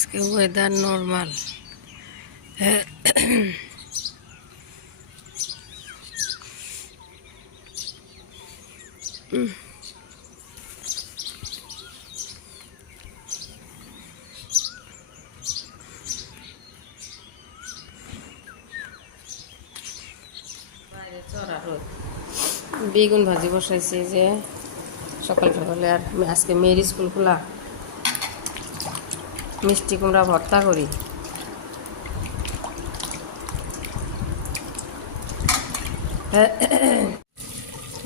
আজকে weather normal. বেগুন ভাজি বসাইছি যে সকাল সকালে। আর আজকে মেয়ের স্কুল খোলা, মিষ্টি কুমড়া ভর্তা করি।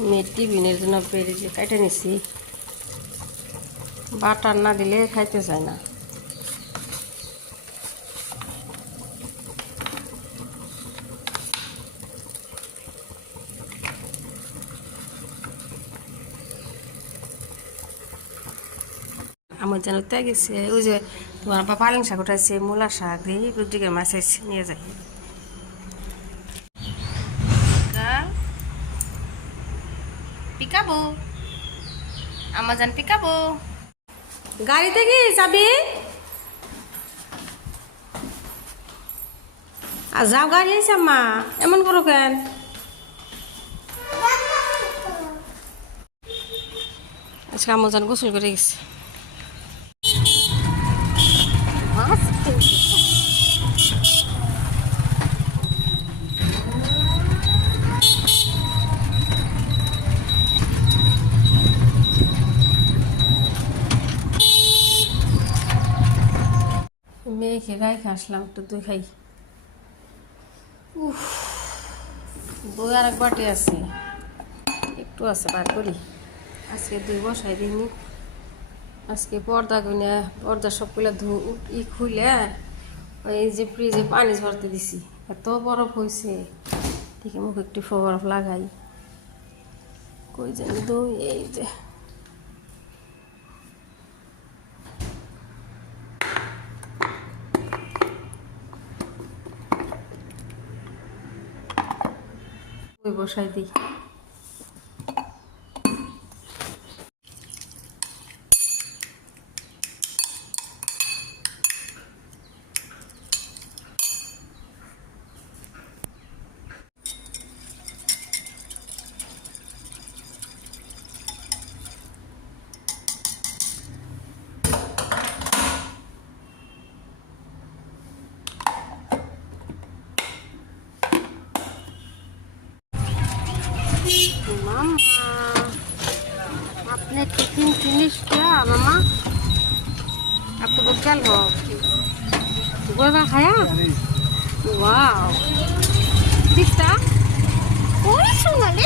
মেয়ের টিফিনের জন্য পেরেছি কেটে নিছি। বাটার না দিলে খাইতে চায় না। আমার যেন তে গেছে ওই যে তোমার বা পালং শাক উঠাইছে, মূলা শাক দিয়ে রুদ্রিকের মাছ নিয়ে যাই। পিকাবো আমার জান পিকাবো গাড়িতে কি যাবি? আর যাও, গাড়ি আছে আম্মা, এমন করো কেন? আজকে আমার জান গোসল করে গেছে। মেয়েকে রাইখে আসলাম, একটু দই খাই। উফ, দই আর এক বাটি আছে, একটু আছে, বার করি। আজকে দই বসাই দিইনি। আজকে পর্দা গুনে পর্দা সবগুলো খুলে ওই যে ফ্রিজে পানি ঝরতে দিছি। এত বরফ হয়েছে, ঠিক মুখে একটু বরফ লাগাই। কই জানি দই, এই যে দই বসাই দিই। मामा आपने टिफिन फिनिश किया? मामा आपको तो क्या लो गोवा खाया? वाओ, दिखता ওই সোনালি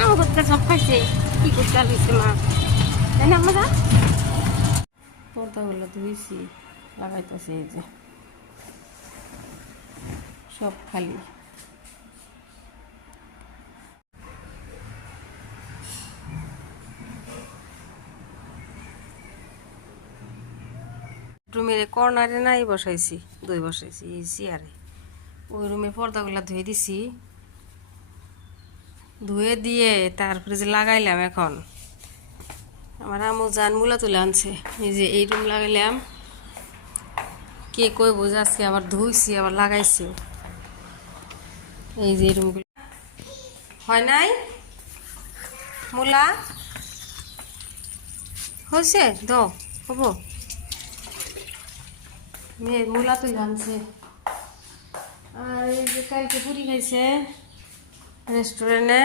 আমার করতে সব খাইছে। কি করতে আসছে মা, তাই না? আমরা পর্দাগুলো ধুইছি, লাগাইতেছি। এই যে সব খালি। রুমের কর্নারে নাই বসাইছি, দই বসাইছি এই চেয়ারে। ওই রুমে পর্দাগুলো ধুয়ে দিছি, ধুয়ে দিয়ে তারপরে যে লাগাইলাম। এখন আমার আমু জান মূলা তুলে আনছে, এই যে এই রুম লাগাইলাম। কে কই বোঝাচ্ছি, আবার ধুইছি আবার লাগাইছি। এই যে রুমগুলো হয় নাই, মূলা হয়েছে দাও হবো। মেয়ের মূলা তুলে আনছে। আর এই যে কালকে পুরি খাইছে রেস্টুরেন্টে,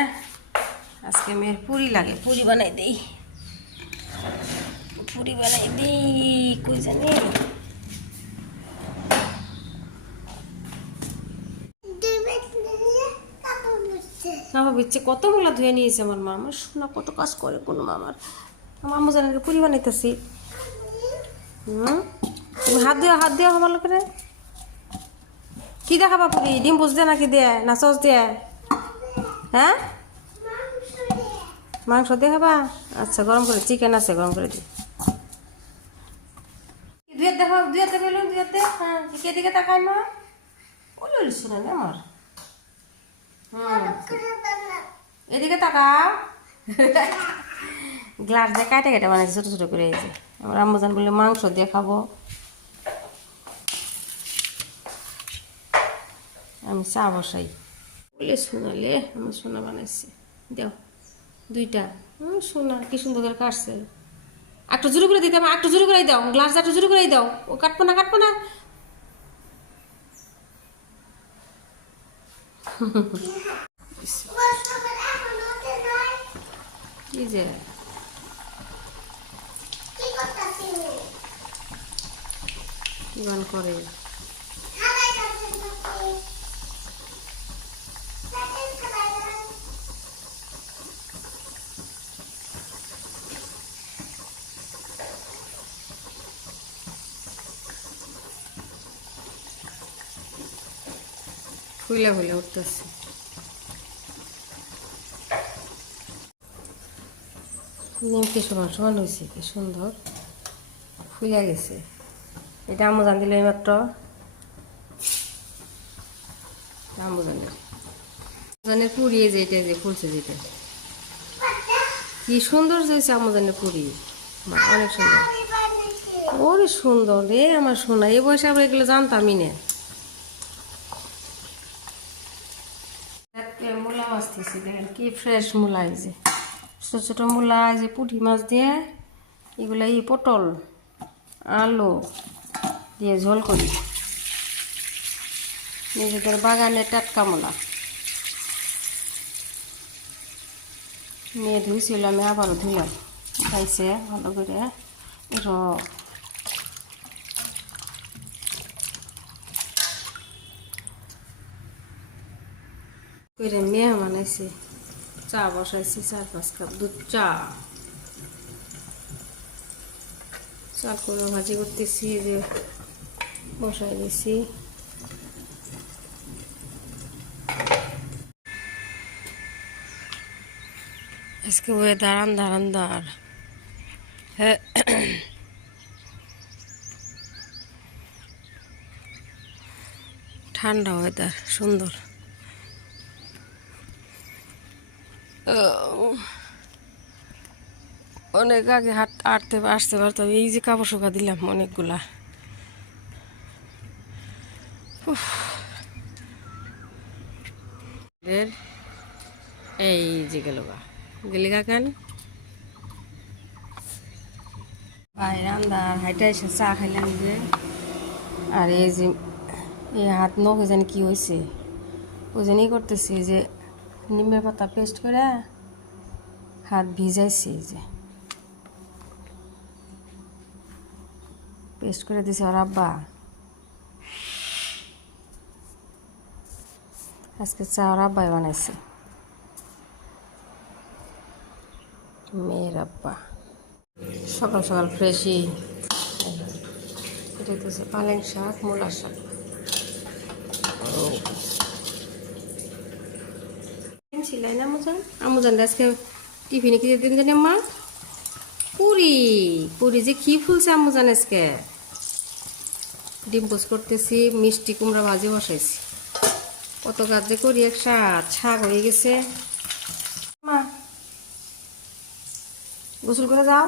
আজকে মেয়ের পুরি লাগে, পুরি বানাই দেই, পুরি বানাই দেই। কই জানি বিচ্ছে কত মূলা ধুয়ে নিয়েছে আমার মা। আমার শোনা কত কাজ করে কোনো মামার। আমার আম্মু জানাকে পুরি বানাইতেছি। তুমি হাত দিয়া ভালো করে। কি দেখাবা পুরি? ডিম বুঝ দে নাকি দিয়ে না সস দিয়ে? হ্যাঁ, মাংস দিয়ে খাবা? আচ্ছা, গরম করে চিকেন আছে, গরম করে দিই। দুয়ের দেখো, দুয়েতে বলুন, দুয়েতে। হ্যাঁ, এদিকে তাকাই মা। ওলো শোনা না আমার। এদিকে তাকাও। গ্লাস দিয়ে কাটে কেটে বানাইছে ছোট ছোট করে। এই যে আমার আম্মুজান বলে মাংস দিয়ে খাবো, আমি চা বসাই বলে শোনালে আমার সোনা বানাইছে। দাও দুইটা, সোনা কি সুন্দর করে কাটছে। একটু জোরে করে দিতে, একটু জোরে করে দাও, গ্লাস একটু জোরে করে দাও। ও কাটবো না, কাটবো না। কি যে কি গান করে ফুলে ফুলে উঠতেছে। নিমকি সমান সমান হয়েছে, কি সুন্দর ফুলে গেছে। এটা আম্মু জান দিল এইমাত্র, আম্মু জানের পুরি যে এটা যে ফুলছে যেটা, কি সুন্দর হয়েছে আম্মু জানের পুরি, অনেক সুন্দর। ওরে সুন্দর রে আমার সোনা, এই বয়সে আবার এগুলো জানতামই না। মূলা মাছতেছি, দেখেন কি ফ্রেশ মূলা, এই যে ছোটো ছোটো মূলা, এই যে পুঁটি মাছ দিয়ে এগুলো পটল আলু দিয়ে ঝোল করি, নিজেদের বাগানে টাটকা মূলা নিয়ে ধুইছিল, আমি আবারও ধুলাম, খাইছে ভালো করে করে মেহমান আছে। চা বসাইছি 4-5 কাপ দুধ চা, চাল করে ভাজি করতেছি, যে বসাই দিছি। আজকে ওয়েদার আন্ধার আন্ধার, হ্যাঁ ঠান্ডা ওয়েদার সুন্দর। অনেক আগে আসতে পারতাম, এই যে কাপড় শুকা দিলাম অনেকগুলা। এই যে গেলি কাকান বাইরে আন্দার হাইটা এসে চা খাইলাম যে। আর এই যে এই হাত নখে জানি কি হয়েছে, ওই জন্যই করতেছি যে নিমের পাতা পেস্ট করে হাত ভিজাইছি, যে পেস্ট করে দিছে ওর আব্বা। আজকে চা ওর আব্বাই বানাইছে, মেয়ের আব্বা। সকাল সকাল ফ্রেশই, এটা হচ্ছে পালেং শাক, মূলার শাক। ছিলাই না আমুজান আজকে টিফিনে কি দিন জানি মা? পুরি, পুরি যে কি ফুলছে আমুজান আজকে। ডিম পোস্ট করতেছি, মিষ্টি কুমড়া ভাজি বসাইছি। কত কাজ যে করি, এক শাক হয়ে গেছে। মা গোসল করে যাও,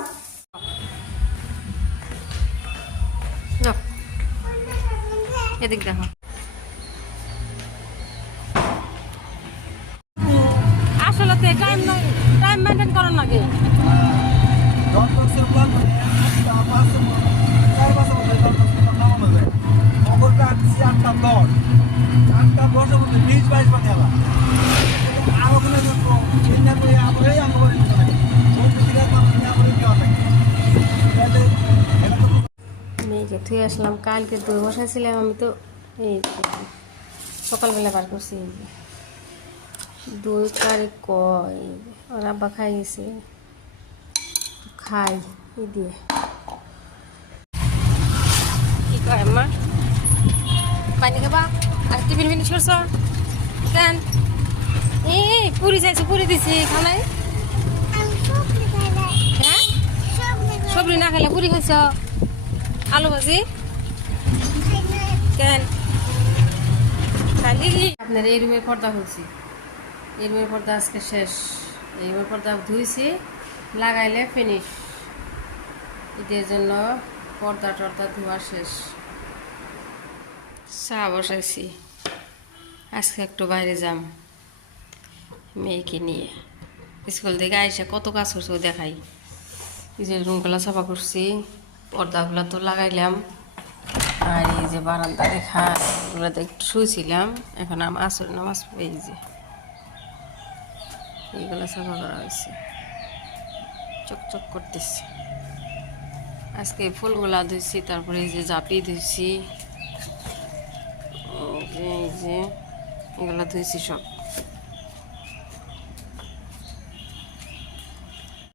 এদিক দেখো। আসলে টাইম মেনটেন করার লাগে। মেয়েকে থুয়ে আসলাম, কালকে দই বসাইছিলাম আমি, তো এই সকালবেলা বার করছি। দই কারে কয়, ওর আব্বা খাই গেছে, খাই দিয়ে। কি কয় মা? পানি খাবা? আর টিফিন ফিনিশ করছ কেন? এই পুরি চাইছো, পুরি দিছি, খাও নাই? হ্যাঁ সবজি না খেলে পুরি খাইছ? আলু ভাজি কেন খালি? আপনার এই রুমের পর্দা খুলছি, এই রুমের পর্দা আজকে শেষ। এই রুমের পর্দা ধুইছি, লাগাইলে ফিনিশ। ঈদের জন্য পর্দা টর্দা ধোয়া শেষ। চা বসাইছি, আজকে একটু বাইরে যাম মেয়েকে নিয়ে। স্কুল থেকে আইসা কত কাজ করছে দেখাই। এই যে রুমগুলো সাফা করছি, পর্দাগুলো তো লাগাইলাম, আর এই যে বারান্দা রেখা এগুলোতে একটু শুয়েছিলাম, এখন আমার আসর নামাজ পড়ে এই যে এইগুলো সাফা করা হয়েছে, চকচক করতেছি। আজকে ফুলগুলা ধুইছি, তারপরে এই যে জাপি ধুইছি, এই যে এগুলো ধুইছি সব।